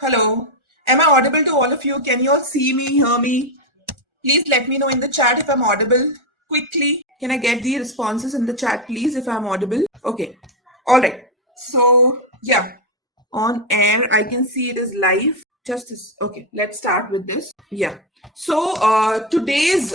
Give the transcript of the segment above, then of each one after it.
Hello. Am I audible to all of you? Can you all see me, hear me? Please let me know in the chat if I'm audible quickly. Can I get the responses in the chat, please, if I'm audible? Okay. All right. So, yeah, on air, I can see it is live. Okay, let's start with this. Yeah. So, today's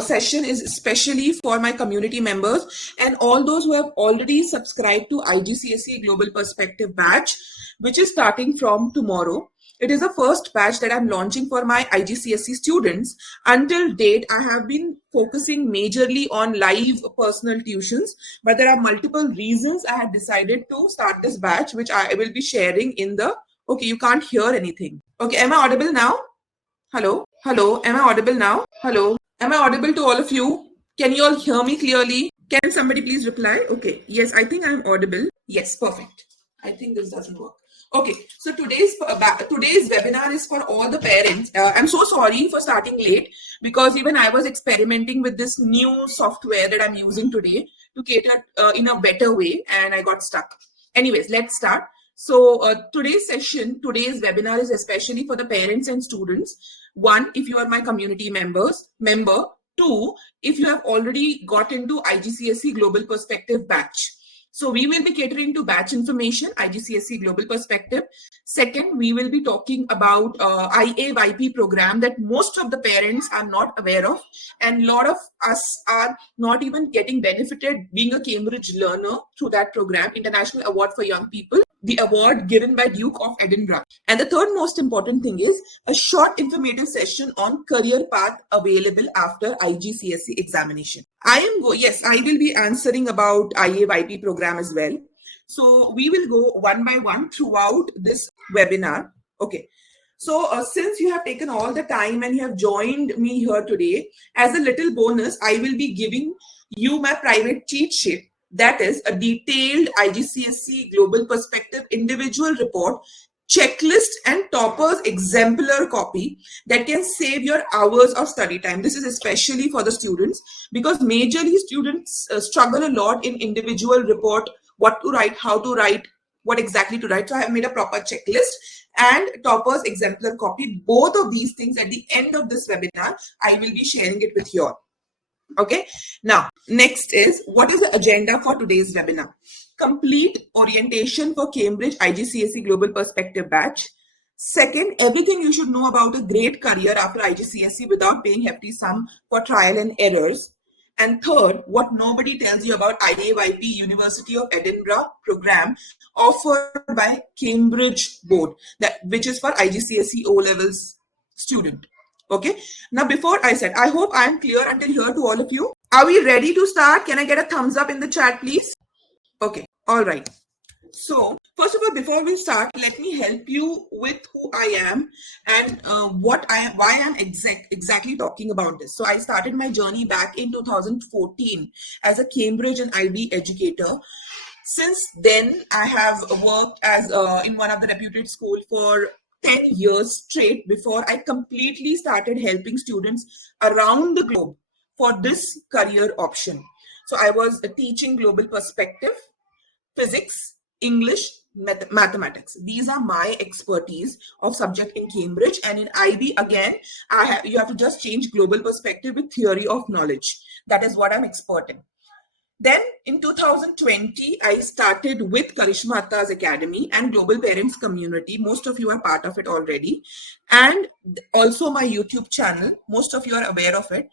session is especially for my community members and all those who have already subscribed to IGCSE Global Perspective batch, which is starting from tomorrow. It is the first batch that I'm launching for my IGCSE students. Until date, I have been focusing majorly on live personal tuitions, but there are multiple reasons I had decided to start this batch, which I will be sharing in the. Okay, you can't hear anything. Okay, am I audible now? Hello? Hello? Am I audible now? Hello? Am I audible to all of you? Can you all hear me clearly? Can somebody please reply? Okay, yes, I think I'm audible. Yes, perfect. I think this doesn't work. Okay, so today's webinar is for all the parents. I'm so sorry for starting late because even I was experimenting with this new software that I'm using today to cater in a better way, and I got stuck. Anyways, let's start. So today's webinar is especially for the parents and students. One, if you are my community member. Two, if you have already got into IGCSE Global Perspective batch. So we will be catering to batch information, IGCSE Global Perspective. Second, we will be talking about IAYP program that most of the parents are not aware of, and a lot of us are not even getting benefited being a Cambridge learner through that program, International Award for Young People, the award given by Duke of Edinburgh. And the third most important thing is a short informative session on career path available after IGCSE examination. I will be answering about IAYP program as well. So we will go one by one throughout this webinar. Okay. So since you have taken all the time and you have joined me here today, as a little bonus, I will be giving you my private cheat sheet. That is a detailed IGCSE Global Perspective individual report, checklist and toppers exemplar copy that can save your hours of study time. This is especially for the students because majorly students struggle a lot in individual report, what to write, how to write, what exactly to write. So I have made a proper checklist and toppers exemplar copy. Both of these things at the end of this webinar, I will be sharing it with you all. Okay. Now, next is what is the agenda for today's webinar? Complete orientation for Cambridge IGCSE Global Perspective batch. Second, everything you should know about a great career after IGCSE without paying hefty sum for trial and errors. And third, what nobody tells you about IAYP University of Edinburgh program offered by Cambridge Board, which is for IGCSE O-levels student. Okay. Now, before I said, I hope I am clear until here to all of you. Are we ready to start? Can I get a thumbs up in the chat, please? Okay. All right. So, first of all, before we start, let me help you with who I am and why I'm exactly talking about this. So, I started my journey back in 2014 as a Cambridge and IB educator. Since then, I have worked as in one of the reputed school for 10 years straight before I completely started helping students around the globe for this career option. So I was teaching global perspective, physics, English, mathematics. These are my expertise of subject in Cambridge, and in IB again, you have to just change global perspective with theory of knowledge. That is what I'm expert in. Then in 2020, I started with Karishma Atta's Academy and Global Parents Community. Most of you are part of it already. And also my YouTube channel. Most of you are aware of it.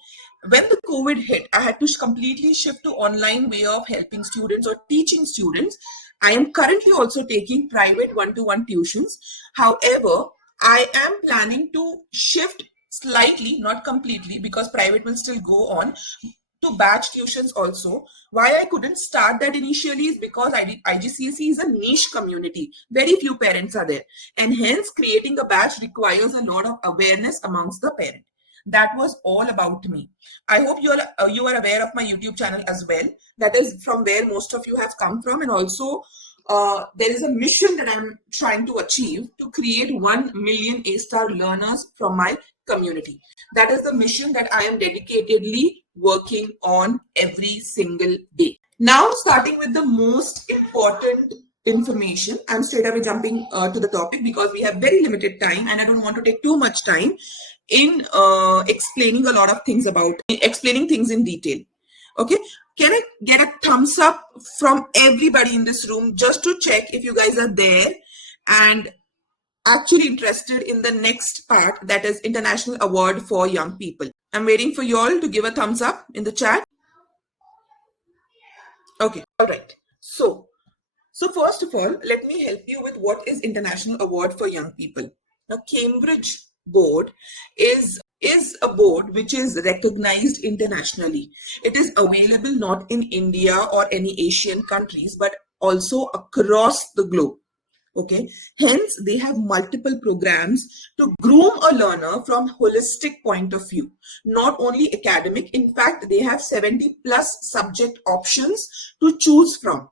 When the COVID hit, I had to completely shift to online way of helping students or teaching students. I am currently also taking private one-to-one tuitions. However, I am planning to shift slightly, not completely, because private will still go on, to batch tuitions also. Why I couldn't start that initially is because IGCSE is a niche community. Very few parents are there. And hence creating a batch requires a lot of awareness amongst the parent. That was all about me. I hope you are aware of my YouTube channel as well. That is from where most of you have come from. And also there is a mission that I'm trying to achieve to create 1 million A-star learners from my community. That is the mission that I am dedicatedly working on every single day. Now, starting with the most important information. I'm straight away jumping to the topic because we have very limited time and I don't want to take too much time in explaining a lot of things explaining things in detail. Okay, can I get a thumbs up from everybody in this room just to check if you guys are there and actually interested in the next part, that is International Award for Young People? I'm waiting for you all to give a thumbs up in the chat. Okay, all right. So first of all, let me help you with what is International Award for Young People. Now, Cambridge Board is a board which is recognized internationally. It is available not in India or any Asian countries, but also across the globe. Okay, hence they have multiple programs to groom a learner from holistic point of view, not only academic. In fact, they have 70 plus subject options to choose from.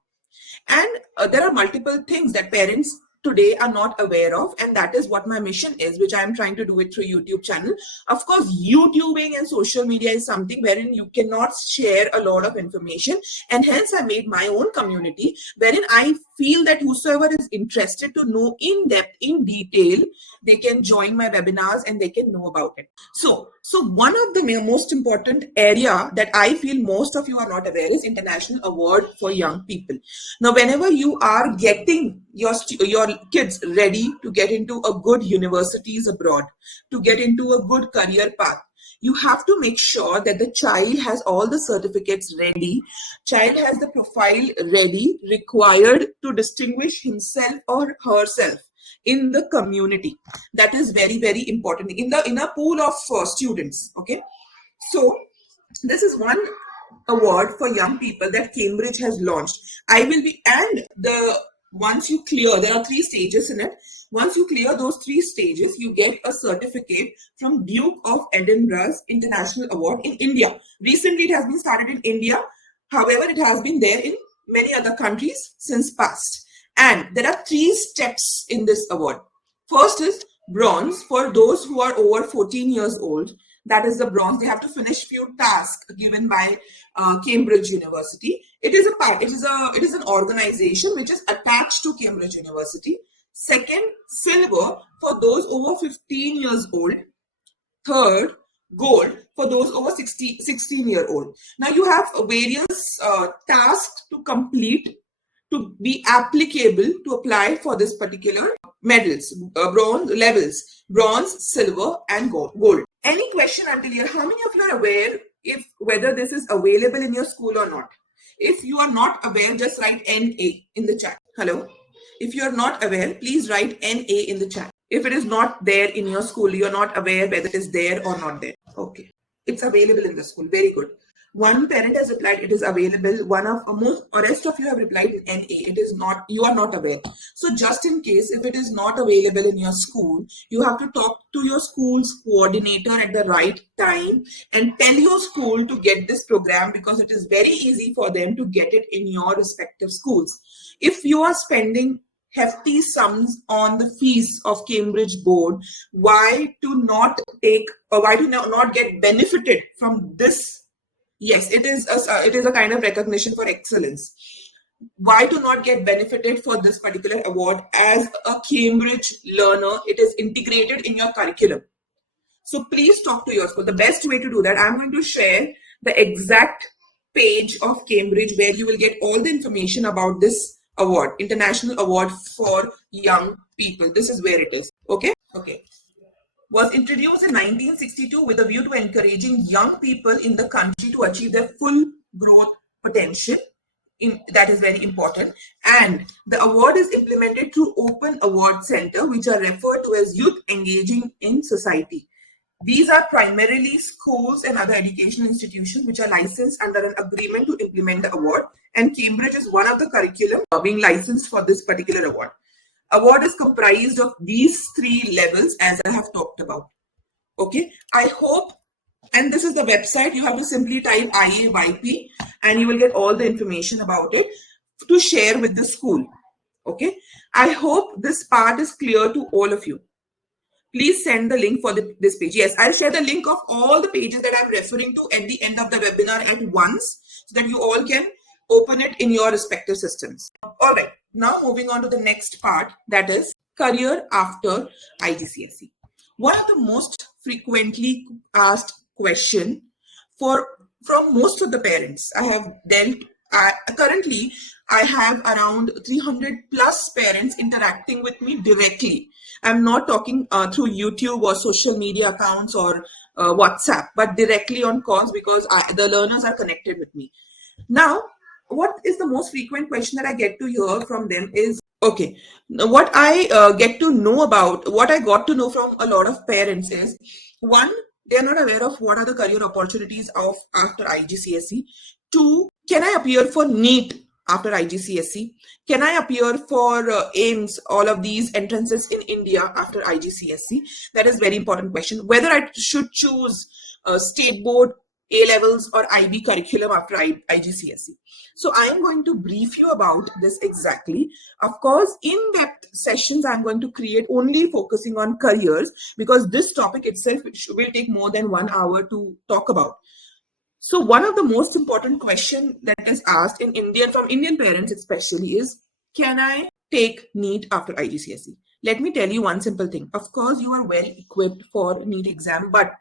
And there are multiple things that parents today are not aware of, and that is what my mission is, which I am trying to do it through YouTube channel. Of course, YouTubing and social media is something wherein you cannot share a lot of information, and hence I made my own community wherein I feel that whosoever is interested to know in depth, in detail, they can join my webinars and they can know about it. So one of the most important area that I feel most of you are not aware is International Award for Young People. Now, whenever you are getting your kids ready to get into a good universities abroad, to get into a good career path, you have to make sure that the child has all the certificates ready, child has the profile ready, required to distinguish himself or herself in the community. That is very, very important in a pool of students. Okay, so this is one award for young people that Cambridge has launched. Once you clear, there are 3 stages in it. Once you clear those 3 stages, you get a certificate from Duke of Edinburgh's International Award in India. Recently, it has been started in India. However, it has been there in many other countries since past. And there are 3 steps in this award. First is bronze for those who are over 14 years old. That is the bronze. They have to finish few tasks given by Cambridge University. It is an organization which is attached to Cambridge University. Second, silver for those over 15 years old. Third, gold for those over 16-year-old. Now you have various tasks to complete to be applicable to apply for this particular medals, bronze levels, bronze, silver, and gold. Any question until here? How many of you are aware whether this is available in your school or not? If you are not aware, just write NA in the chat. Hello. If you are not aware, please write NA in the chat. If it is not there in your school, you are not aware whether it is there or not there. Okay. It's available in the school. Very good. One parent has replied it is available. Rest of you have replied in NA. It is not, you are not aware. So just in case, if it is not available in your school, you have to talk to your school's coordinator at the right time and tell your school to get this program, because it is very easy for them to get it in your respective schools. If you are spending hefty sums on the fees of Cambridge Board, why to not get benefited from this? Yes, it is a kind of recognition for excellence. Why to not get benefited for this particular award as a Cambridge learner? It is integrated in your curriculum. So please talk to your school. The best way to do that, I'm going to share the exact page of Cambridge where you will get all the information about this award, International Award for Young People. This is where it is. Okay. Was introduced in 1962 with a view to encouraging young people in the country to achieve their full growth potential. That is very important. And the award is implemented through Open Award Center, which are referred to as youth engaging in society. These are primarily schools and other educational institutions which are licensed under an agreement to implement the award. And Cambridge is one of the curriculum being licensed for this particular award. Award is comprised of these 3 levels as I have talked about. Okay, I hope, and this is the website, you have to simply type IAYP and you will get all the information about it to share with the school. Okay, I hope this part is clear to all of you. Please send the link for this page. Yes, I'll share the link of all the pages that I'm referring to at the end of the webinar at once so that you all can open it in your respective systems. All right. Now moving on to the next part, that is career after IGCSE. One of the most frequently asked question from most of the parents I have dealt. Currently, I have around 300 plus parents interacting with me directly. I'm not talking through YouTube or social media accounts or WhatsApp, but directly on calls because the learners are connected with me. Now, what is the most frequent question that I get to hear from them is, okay, what I get to know about, what I got to know from a lot of parents is, one, they are not aware of what are the career opportunities of after IGCSE. Two, can I appear for NEET after IGCSE? Can I appear for AIMS, all of these entrances in India after IGCSE? That is very important question. Whether I should choose state board, A levels or IB curriculum after IGCSE. So I am going to brief you about this exactly. Of course, in-depth sessions I'm going to create only focusing on careers, because this topic itself will take more than 1 hour to talk about. So one of the most important question that is asked in Indian, from Indian parents especially, is, can I take NEET after IGCSE? Let me tell you one simple thing. Of course, you are well equipped for NEET exam, but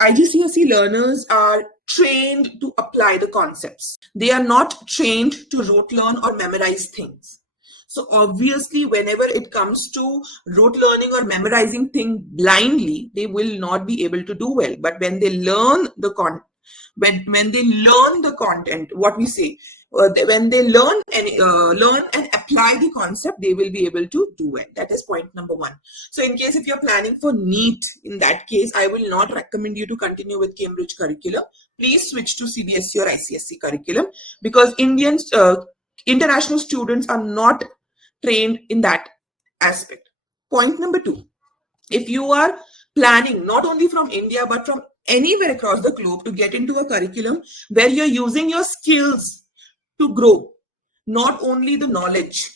IGCSE learners are trained to apply the concepts. They are not trained to rote learn or memorize things. So obviously, whenever it comes to rote learning or memorizing things blindly, they will not be able to do well. But when they learn the when they learn the content, what we say, when they learn and apply the concept, they will be able to do well. That is point number one. So in case if you're planning for NEET, in that case, I will not recommend you to continue with Cambridge curriculum. Please switch to CBSE or ICSE curriculum, because international students are not trained in that aspect. Point number two, if you are planning not only from India but from anywhere across the globe to get into a curriculum where you're using your skills to grow, not only the knowledge,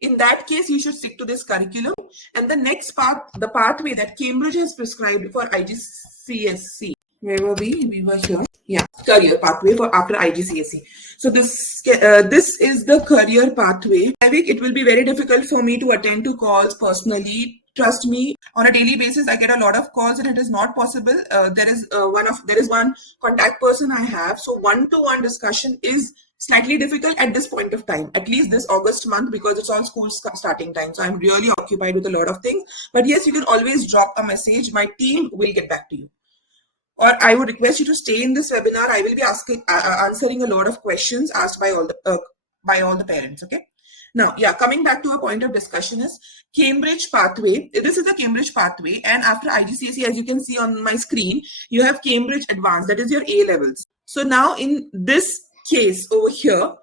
in that case you should stick to this curriculum. And the next part, the pathway that Cambridge has prescribed for IGCSE, where were we? We were here. Yeah, career pathway for after IGCSE. So this is the career pathway. It will be very difficult for me to attend to calls personally. Trust me, on a daily basis, I get a lot of calls, and it is not possible. There is one contact person I have, so one-to-one discussion is slightly difficult at this point of time, at least this August month, because it's all school starting time. So I'm really occupied with a lot of things. But yes, you can always drop a message. My team will get back to you. Or I would request you to stay in this webinar. I will be answering a lot of questions asked by all the parents. Okay. Now, yeah, coming back to a point of discussion is Cambridge pathway. This is the Cambridge pathway, and after IGCSE, as you can see on my screen, you have Cambridge Advanced. That is your A levels. So now in this case over here,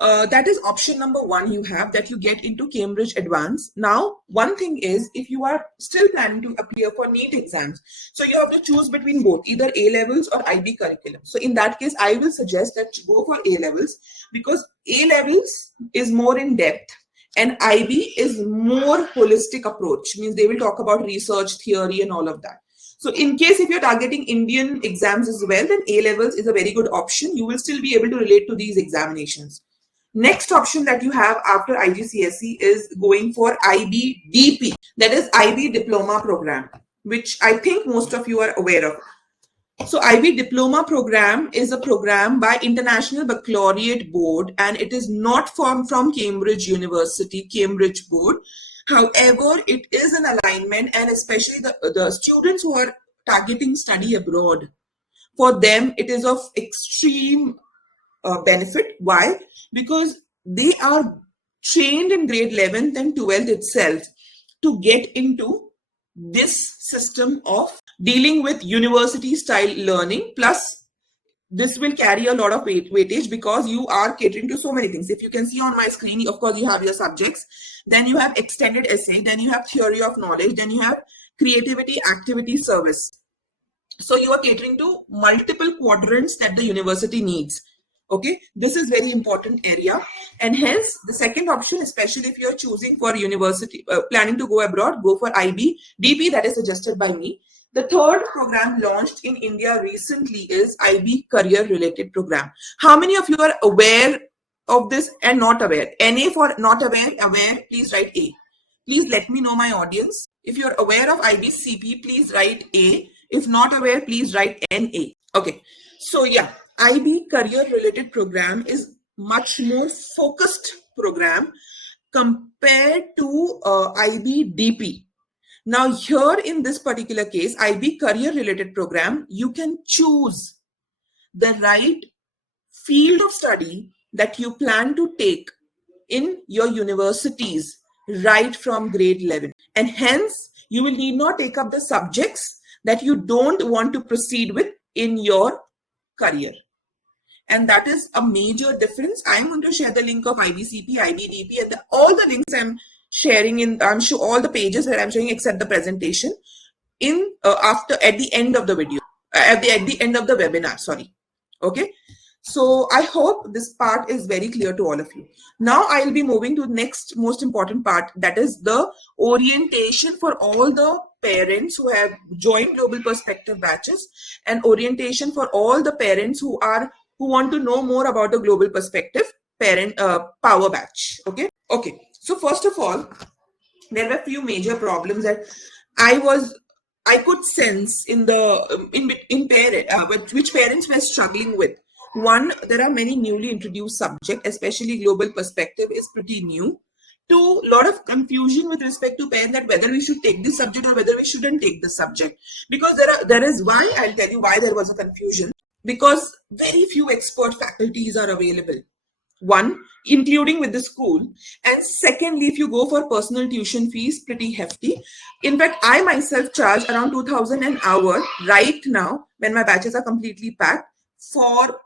that is option number one you have, that you get into Cambridge Advanced. Now, one thing is, if you are still planning to appear for NEET exams, so you have to choose between both, either A levels or IB curriculum. So in that case, I will suggest that you go for A levels, because A levels is more in depth and IB is more holistic approach, means they will talk about research, theory and all of that. So in case if you're targeting Indian exams as well, then A levels is a very good option. You will still be able to relate to these examinations. Next option that you have after IGCSE is going for IB-DP, that is IB Diploma Program, which I think most of you are aware of. So IB Diploma Program is a program by International Baccalaureate Board, and it is not from Cambridge University, Cambridge Board. However, it is an alignment, and especially the students who are targeting study abroad, for them it is of extreme benefit. Why? Because they are trained in grade 11th and 12th itself to get into this system of dealing with university style learning. Plus, this will carry a lot of weightage, because you are catering to so many things. If you can see on my screen, of course, you have your subjects, then you have extended essay, then you have theory of knowledge, then you have creativity, activity, service. So you are catering to multiple quadrants that the university needs. Okay, this is very important area, and hence the second option, especially if you're choosing for university, planning to go abroad, go for IB-DP, that is suggested by me. The third program launched in India recently is IB Career Related Program. How many of you are aware of this and not aware. NA for not aware, aware, please write A. Please let me know, my audience. If you're aware of IBCP, please write A. If not aware, please write NA. Okay. So yeah, IB career related program is much more focused program compared to IBDP. Now here in this particular case, IB career related program, you can choose the right field of study that you plan to take in your universities right from grade 11. And hence, you will need not take up the subjects that you don't want to proceed with in your career. And that is a major difference. I'm going to share the link of IBCP, IBDP, and all the links I'm sharing in, I'm sure all the pages that I'm showing except the presentation in at the end of the video, at the end of the webinar, sorry. Okay. So I hope this part is very clear to all of you. Now I'll be moving to the next most important part, that is the orientation for all the parents who have joined Global Perspective batches, and orientation for all the parents who want to know more about the Global Perspective parent power batch. Okay. Okay. So first of all, there were a few major problems that I could sense in which parents were struggling with. One, there are many newly introduced subjects, especially Global Perspective is pretty new. Two, a lot of confusion with respect to parents that whether we should take this subject or whether we shouldn't take this subject. Because there is why, I'll tell you why there was a confusion. Because very few expert faculties are available. One, including with the school. And secondly, if you go for personal tuition fees, pretty hefty. In fact, I myself charge around 2,000 an hour right now when my batches are completely packed for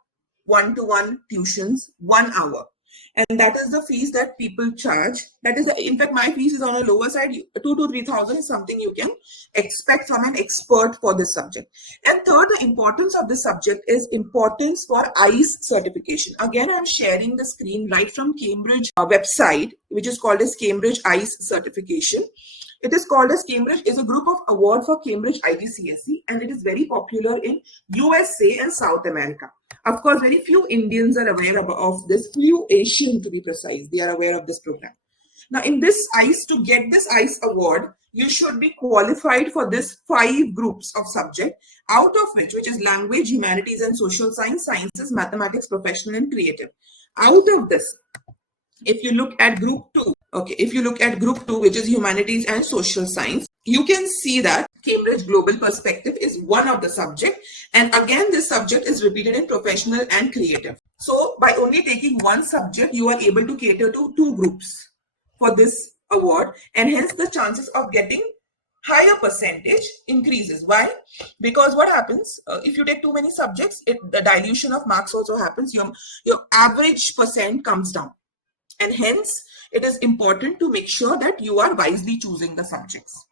one-to-one tuitions, 1 hour. And that is the fees that people charge. That is, in fact, my fees is on a lower side. 2,000 to 3,000 is something you can expect from an expert for this subject. And third, the importance of this subject is importance for ICE certification. Again, I'm sharing the screen right from Cambridge website, which is called as Cambridge ICE certification. It is called as Cambridge, is a group of award for Cambridge IGCSE, and it is very popular in USA and South America. Of course, very few Indians are aware of this, few Asian to be precise, they are aware of this program. Now in this ICE, to get this ICE award, you should be qualified for this 5 groups of subject, out of which is language, humanities and social science, sciences, mathematics, professional and creative. Out of this, if you look at group 2, okay, if you look at group 2, which is humanities and social science, you can see that Cambridge Global Perspective is one of the subject. And again, this subject is repeated in professional and creative. So by only taking one subject, you are able to cater to 2 groups for this award. And hence the chances of getting higher percentage increases. Why? Because what happens, if you take too many subjects, the dilution of marks also happens. Your average percent comes down. And hence, it is important to make sure that you are wisely choosing the subjects.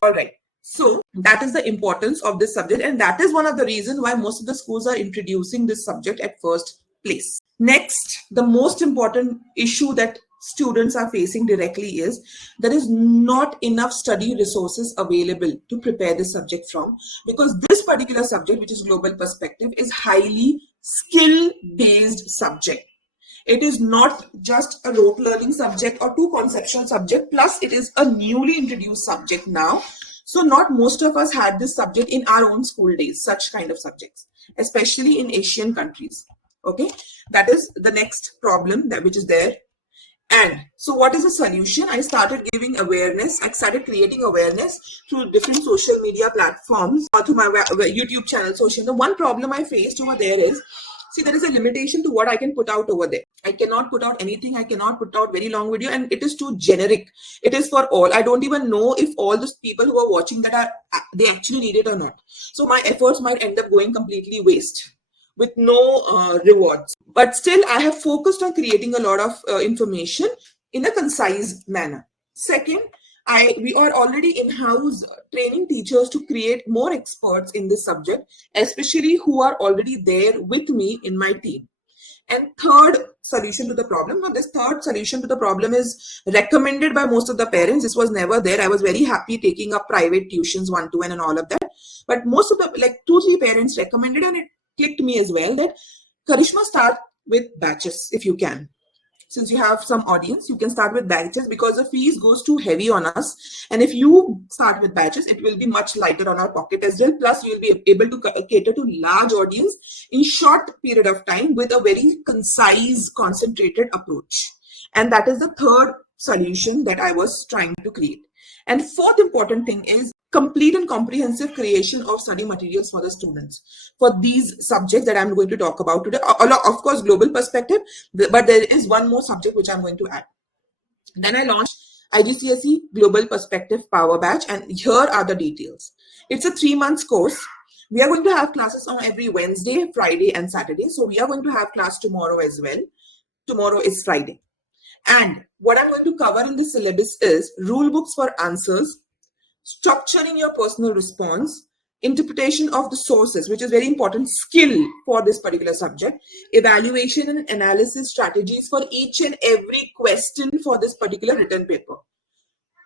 All right. So that is the importance of this subject. And that is one of the reasons why most of the schools are introducing this subject at first place. Next, the most important issue that students are facing directly is there is not enough study resources available to prepare this subject from, because this particular subject, which is Global Perspective, is highly skill-based subject. It is not just a rote learning subject or 2 conceptual subject, plus it is a newly introduced subject now. So not most of us had this subject in our own school days, such kind of subjects, especially in Asian countries. Okay, that is the next problem which is there. And so what is the solution? I started giving awareness. I started creating awareness through different social media platforms or through my YouTube channel. The one problem I faced over there is, see, there is a limitation to what I can put out over there. I cannot put out anything. I cannot put out very long video, and it is too generic. It is for all. I don't even know if all those people who are watching that they actually need it or not. So my efforts might end up going completely waste with no rewards. But still, I have focused on creating a lot of information in a concise manner. Second, we are already in-house training teachers to create more experts in this subject, especially who are already there with me in my team. And third solution to the problem, this third solution to the problem is recommended by most of the parents. This was never there. I was very happy taking up private tuitions, 1-to-1 and all of that. But most of the, like 2-3 parents recommended, and it clicked me as well that Karishma, start with batches if you can. Since you have some audience, you can start with batches because the fees goes too heavy on us. And if you start with batches, it will be much lighter on our pocket as well. Plus, you will be able to cater to large audience in short period of time with a very concise, concentrated approach. And that is the third solution that I was trying to create. And fourth important thing is complete and comprehensive creation of study materials for the students for these subjects that I'm going to talk about today. Of course, global perspective, but there is one more subject which I'm going to add. Then I launched IGCSE Global Perspective Power Batch, and here are the details. It's a 3-month course. We are going to have classes on every Wednesday, Friday, and Saturday. So we are going to have class tomorrow as well. Tomorrow is Friday. And what I'm going to cover in the syllabus is rule books for answers, structuring your personal response, interpretation of the sources, which is very important skill for this particular subject, evaluation and analysis strategies for each and every question for this particular written paper.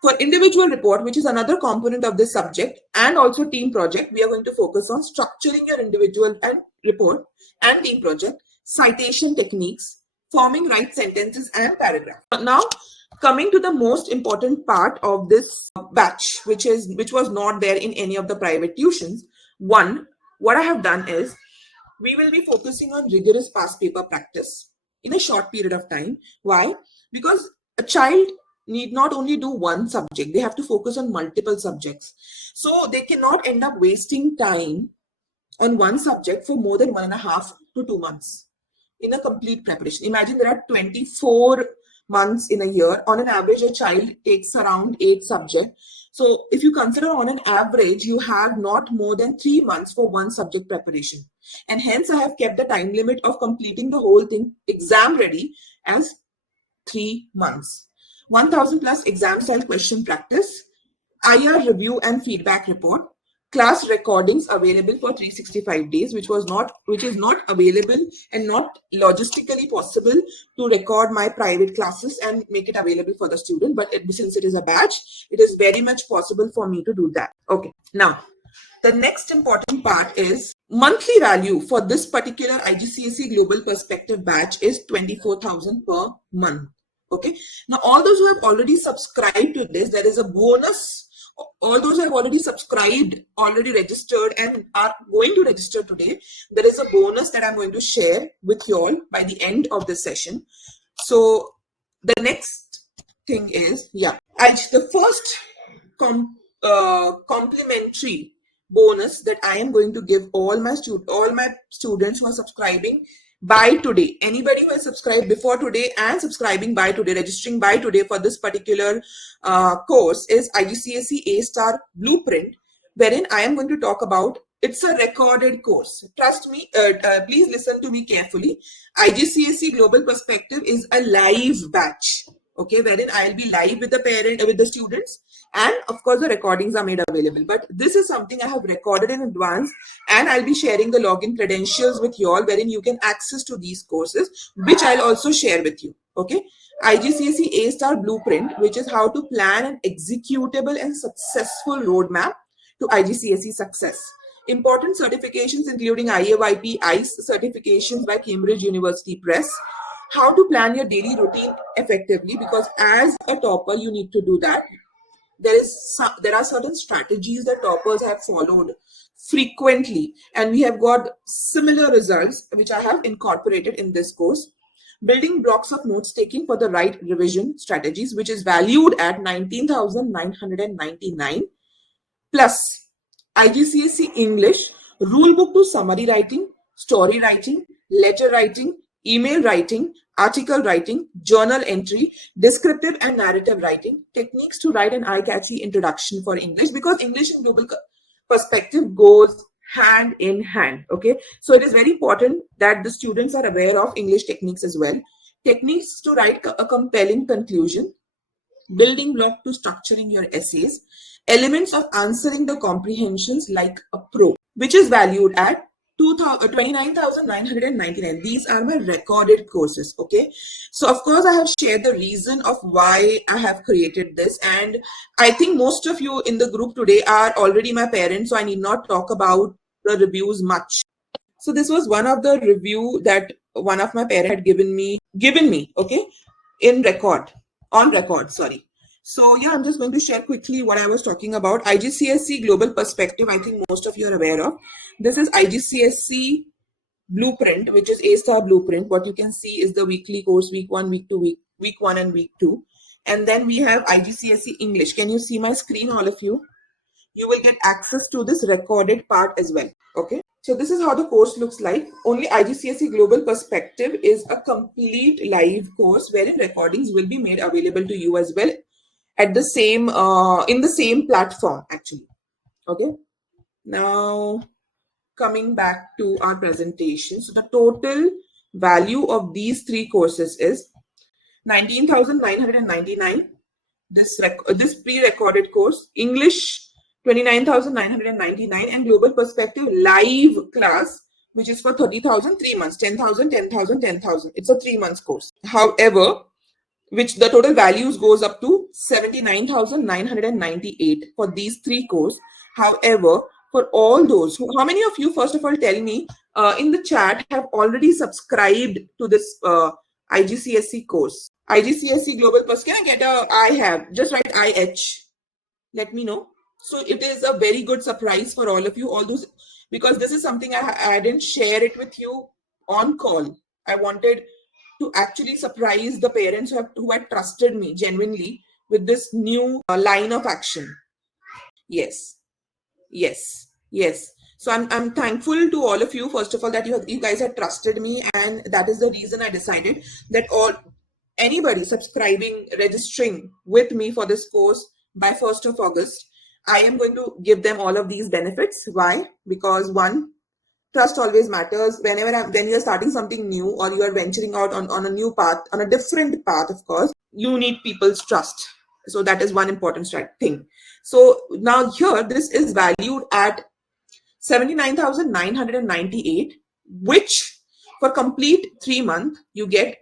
For individual report, which is another component of this subject, and also team project, we are going to focus on structuring your individual and report and team project, citation techniques, forming right sentences and paragraphs. Now, coming to the most important part of this batch, which was not there in any of the private tuitions. One, what I have done is we will be focusing on rigorous past paper practice in a short period of time. Why? Because a child need not only do one subject, they have to focus on multiple subjects. So they cannot end up wasting time on one subject for more than 1.5 to 2 months in a complete preparation. Imagine there are 24 months in a year. On an average, a child takes around 8 subjects. So if you consider on an average, you have not more than 3 months for one subject preparation. And hence I have kept the time limit of completing the whole thing exam ready as 3 months. 1000 plus exam style question practice, IR review and feedback report, class recordings available for 365 days, which is not available and not logistically possible to record my private classes and make it available for the student. But since it is a batch, it is very much possible for me to do that. Okay. Now, the next important part is monthly value for this particular IGCSE Global Perspective batch is 24,000 per month. Okay. Now, all those who have already subscribed to this, there is a bonus. All those who have already subscribed, already registered, and are going to register today, there is a bonus that I'm going to share with you all by the end of the session. So the next thing is, the first complimentary bonus that I am going to give all my students who are subscribing by today. Anybody who has subscribed before today and subscribing by today, registering by today for this particular course is IGCSE A-Star Blueprint, wherein I am going to talk about, it's a recorded course. Trust me, please listen to me carefully. IGCSE Global Perspective is a live batch, okay, wherein I'll be live with the students, and of course the recordings are made available. But this is something I have recorded in advance, and I'll be sharing the login credentials with you all, wherein you can access to these courses, which I'll also share with you. Okay, IGCSE A-Star Blueprint, which is how to plan an executable and successful roadmap to IGCSE success. Important certifications including IAYP, ICE certifications by Cambridge University Press. How to plan your daily routine effectively, because as a topper, you need to do that. There are certain strategies that toppers have followed frequently, and we have got similar results, which I have incorporated in this course. Building blocks of notes taking for the right revision strategies, which is valued at 19,999, plus IGCSE English rule book to summary writing, story writing, letter writing, email writing, article writing, journal entry, descriptive and narrative writing, techniques to write an eye-catchy introduction for English, because English and Global Perspective goes hand in hand. Okay, so it is very important that the students are aware of English techniques as well. Techniques to write a compelling conclusion, building block to structuring your essays, elements of answering the comprehensions like a pro, which is valued at 29,999. These are my recorded courses. Okay, so of course I have shared the reason of why I have created this, and I think most of you in the group today are already my parents, so I need not talk about the reviews much. So this was one of the review that one of my parents had given me, okay, on record, sorry. So yeah, I'm just going to share quickly what I was talking about. IGCSE Global Perspective, I think most of you are aware of. This is IGCSE Blueprint, which is A-star Blueprint. What you can see is the weekly course, week 1, week 2, week 1 and week 2. And then we have IGCSE English. Can you see my screen, all of you? You will get access to this recorded part as well. Okay. So this is how the course looks like. Only IGCSE Global Perspective is a complete live course wherein recordings will be made available to you as well at the same, in the same platform actually. Okay. Now, coming back to our presentation. So the total value of these three courses is 19,999. This pre-recorded course, English 29,999, and Global Perspective live class, which is for 30,000, 3 months, 10,000, 10,000, 10,000. It's a 3 months course. However, which the total values goes up to 79,998 for these three courses. However, for all those how many of you, first of all, tell me in the chat, have already subscribed to this IGCSE course? IGCSE Global Plus. Can I get a I have? Just write IH. Let me know. So it is a very good surprise for all of you, all those, because this is something I didn't share it with you on call. I wanted to actually surprise the parents who had trusted me genuinely with this new line of action. Yes. Yes. Yes. So I'm thankful to all of you, first of all, that you guys had trusted me, and that is the reason I decided that anybody subscribing, registering with me for this course by 1st of August, I am going to give them all of these benefits. Why? Because one, trust always matters. When you're starting something new or you are venturing out on a new path, on a different path, of course, you need people's trust. So that is one important thing. So now here, this is valued at 79,998, which for complete 3 months, you get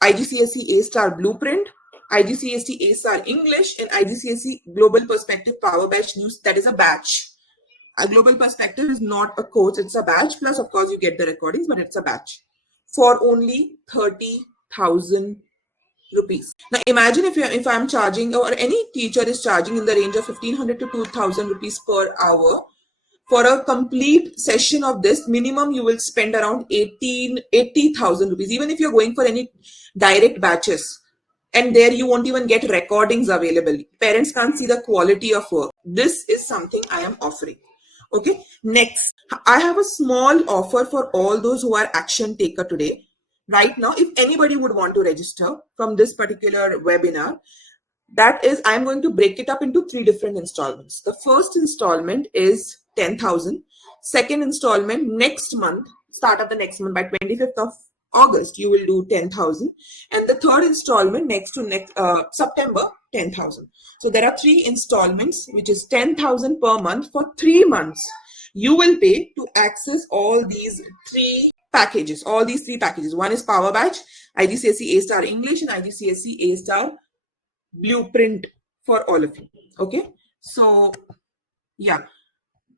IGCSE A-star Blueprint, IGCSE A-star English, and IGCSE Global Perspective Power Batch News. That is a batch. A Global Perspective is not a course, it's a batch. Plus, of course, you get the recordings, but it's a batch for only 30,000 rupees. Now, imagine if I'm charging, or any teacher is charging in the range of 1,500 to 2,000 rupees per hour. For a complete session of this, minimum you will spend around 80,000 rupees, even if you're going for any direct batches. And there you won't even get recordings available. Parents can't see the quality of work. This is something I am offering. Okay, next, I have a small offer for all those who are action taker today. Right now, if anybody would want to register from this particular webinar, that is, I'm going to break it up into 3 different installments. The first installment is 10,000. Second installment next month, start of the next month, by 25th of August, you will do 10,000. And the third installment next September, 10,000. So there are 3 installments, which is 10,000 per month for 3 months. You will pay to access all these 3 packages. All these 3 packages. One is Power Batch, IGCSE A-star English, and IGCSE A-star Blueprint for all of you. Okay, so yeah,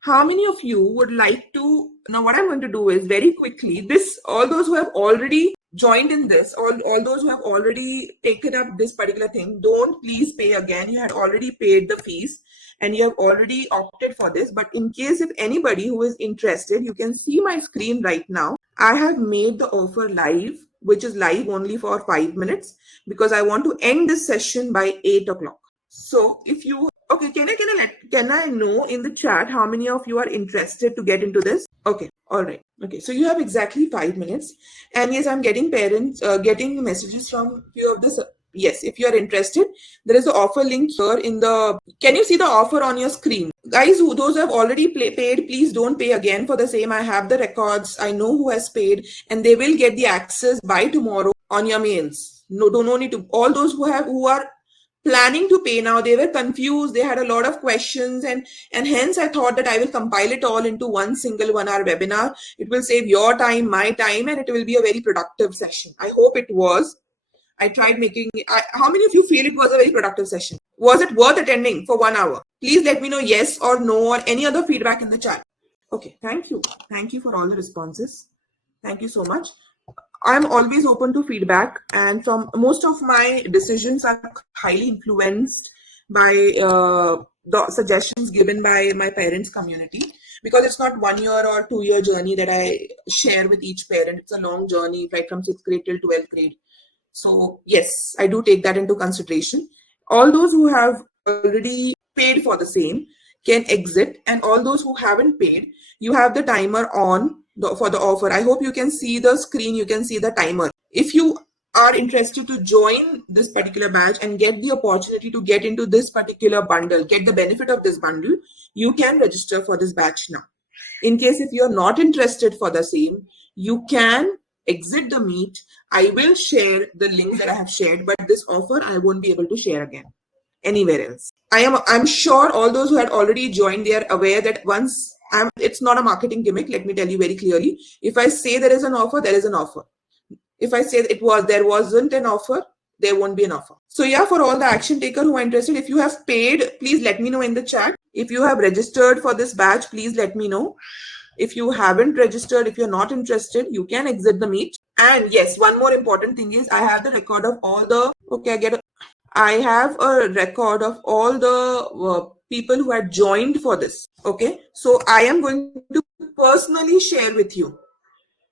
how many of you would like to, now what I'm going to do is very quickly, all those who have already joined in this, all those who have already taken up this particular thing, don't please pay again. You had already paid the fees and you have already opted for this. But in case if anybody who is interested, you can see my screen right now. I have made the offer live, which is live only for 5 minutes, because I want to end this session by 8 o'clock. So if you, okay, can I know in the chat how many of you are interested to get into this? Okay, all right. Okay, so you have exactly 5 minutes. And yes, I'm getting getting messages from few of this. Yes, if you are interested, there is an offer link here in the, can you see the offer on your screen? Guys, those who have already paid, please don't pay again for the same. I have the records. I know who has paid, and they will get the access by tomorrow on your mails. No need to. All those who are planning to pay now, they were confused. They had a lot of questions, and hence I thought that I will compile it all into one single 1 hour webinar. It will save your time, my time, and it will be a very productive session. I hope it was. I tried making it. How many of you feel it was a very productive session? Was it worth attending for 1 hour? Please let me know yes or no, or any other feedback in the chat. Okay, thank you. Thank you for all the responses. Thank you so much. I'm always open to feedback, and from most of my decisions are highly influenced by the suggestions given by my parents' community, because it's not 1 year or 2 year journey that I share with each parent. It's a long journey, right from 6th grade till 12th grade. So yes, I do take that into consideration. All those who have already paid for the same can exit, and all those who haven't paid, you have the timer on for the offer. I hope you can see the screen, you can see the timer. If you are interested to join this particular batch and get the opportunity to get into this particular bundle, get the benefit of this bundle, you can register for this batch now. In case if you're not interested for the same, you can exit the meet. I will share the link that I have shared, but this offer I won't be able to share again anywhere else. I'm sure all those who had already joined, they are aware that once it's not a marketing gimmick. Let me tell you very clearly. If I say there is an offer, there is an offer. If I say there wasn't an offer, there won't be an offer. So yeah, for all the action taker who are interested, if you have paid, please let me know in the chat. If you have registered for this batch, please let me know. If you haven't registered, if you're not interested, you can exit the meet. And yes, one more important thing is I have the record of all the, I have a record of all the people who had joined for this. Okay. So I am going to personally share with you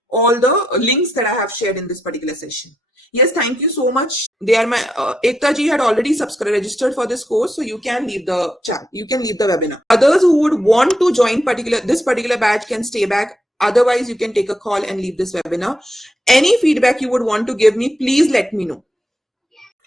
all the links that I have shared in this particular session. Yes, thank you so much. They are my Ekta ji had already registered for this course, so you can leave the chat. You can leave the webinar. Others who would want to join this particular batch can stay back. Otherwise, you can take a call and leave this webinar. Any feedback you would want to give me, please let me know.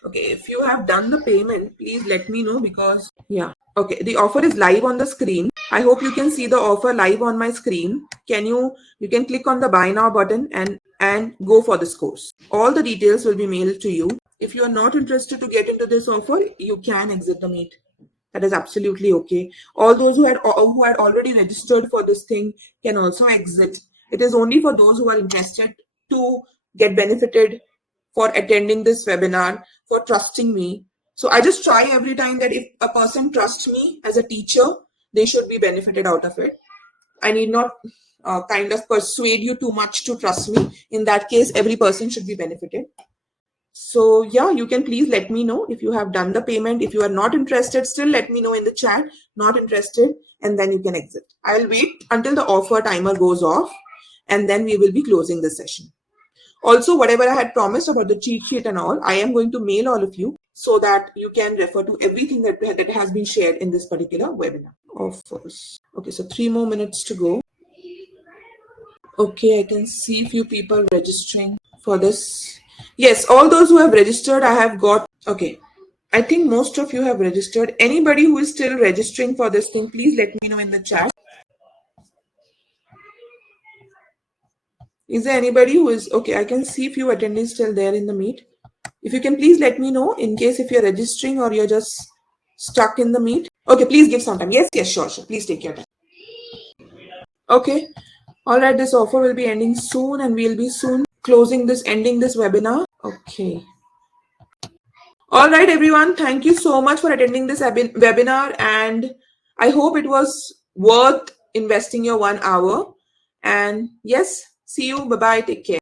Okay, if you have done the payment, please let me know, because yeah. Okay, the offer is live on the screen. I hope you can see the offer live on my screen. You can click on the buy now button and go for this course. All the details will be mailed to you. If you are not interested to get into this offer, you can exit the meet. That is absolutely okay. All those who had already registered for this thing can also exit. It is only for those who are interested to get benefited for attending this webinar, for trusting me. So I just try every time that if a person trusts me as a teacher, they should be benefited out of it. I need not kind of persuade you too much to trust me. In that case, every person should be benefited. So yeah, you can please let me know if you have done the payment. If you are not interested, still let me know in the chat, not interested, and then you can exit. I'll wait until the offer timer goes off, and then we will be closing the session. Also, whatever I had promised about the cheat sheet and all, I am going to mail all of you so that you can refer to everything that has been shared in this particular webinar. Offers. Okay, so 3 more minutes to go. Okay, I can see few people registering for this. Yes, all those who have registered, I have got. Okay, I think most of you have registered. Anybody who is still registering for this thing, please let me know in the chat. Is there anybody who is okay? I can see few attendees still there in the meet. If you can please let me know in case if you're registering or you're just stuck in the meet. Okay, please give some time. Yes, sure. Please take your time. Okay. All right, this offer will be ending soon, and we'll be soon ending this webinar. Okay. All right, everyone. Thank you so much for attending this webinar, and I hope it was worth investing your 1 hour. And yes, see you. Bye-bye. Take care.